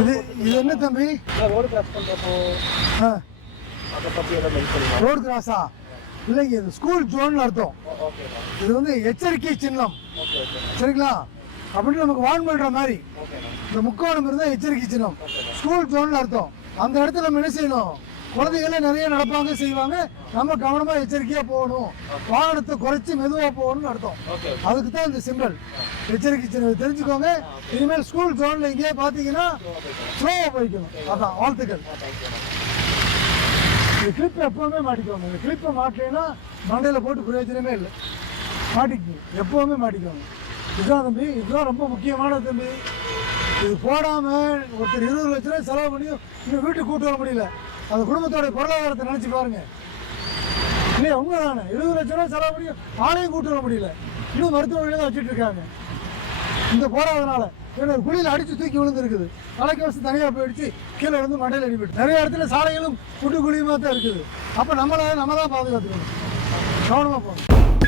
இது என்ன தம்பி? ரோடு கிராஸ் பண்ணுறப்போ அதை பற்றி எதாவது மென்ஷன் ரோடு கிராஸா? இல்லைங்க, இது ஸ்கூல் ஜோன் அர்த்தம். இது வந்து எச்சரிக்கை சின்னம். சரிங்களா? அப்படின்னு நமக்கு வார்ன் பண்ணுற மாதிரி இந்த முக்கோணம் இருந்தால் எச்சரிக்கை சின்னம். ஸ்கூல் ஜோன் அர்த்தம். அந்த இடத்துல நம்ம என்ன செய்யணும்? குழந்தைகள நிறைய நடப்பாங்க செய்வாங்க. நம்ம கவனமாக எச்சரிக்கையாக போகணும், வாகனத்தை குறைச்சி மெதுவாக போகணும்னு அர்த்தம். அதுக்கு தான் இந்த சிம்பிள் எச்சரிக்கை சின்னம். தெரிஞ்சுக்கோங்க. இனிமேல் ஸ்கூல் ஜோனில் இங்கே பார்த்தீங்கன்னா ஸ்லோவாக போய்க்கணும். அதான் வாழ்த்துக்கள். இந்த கிளிப்பை எப்போவுமே மாட்டிக்கோங்க. இந்த கிளிப்பை மாட்டலைன்னா மண்டையில் போட்டு பிரயோஜனமே இல்லை. மாட்டிக்கோங்க, எப்போவுமே மாட்டிக்கோங்க. இதுதான் தம்பி, இதுதான் ரொம்ப முக்கியமானது தம்பி. இது போடாமல் ஒருத்தர் 20 லட்ச ரூபாய் செலவு பண்ணி இன்னும் வீட்டுக்கு கூட்டு வர முடியல. அந்த குடும்பத்தோடைய பொருளாதாரத்தை நினச்சி பாருங்க. இல்லையா? உண்மை தானே. 20 லட்ச ரூபாய் செலவு பண்ணி ஆளையும் கூட்டு வர முடியல. இன்னும் மருத்துவமனையில் தான் வச்சுட்டு இருக்காங்க. இந்த போராதனால என்னோட குழியில் அடித்து தூக்கி விழுந்துருக்குது. தலைக்கவசம் தனியாக போயிடுச்சு, கீழே இருந்து மண்டையில் அடிபட்டு. நிறைய இடத்துல சாலைகளும் குண்டு குழியுமாக தான் இருக்குது. அப்போ நம்ம தான் பாதுகாத்துக்கணும். கவனமாக போகணும்.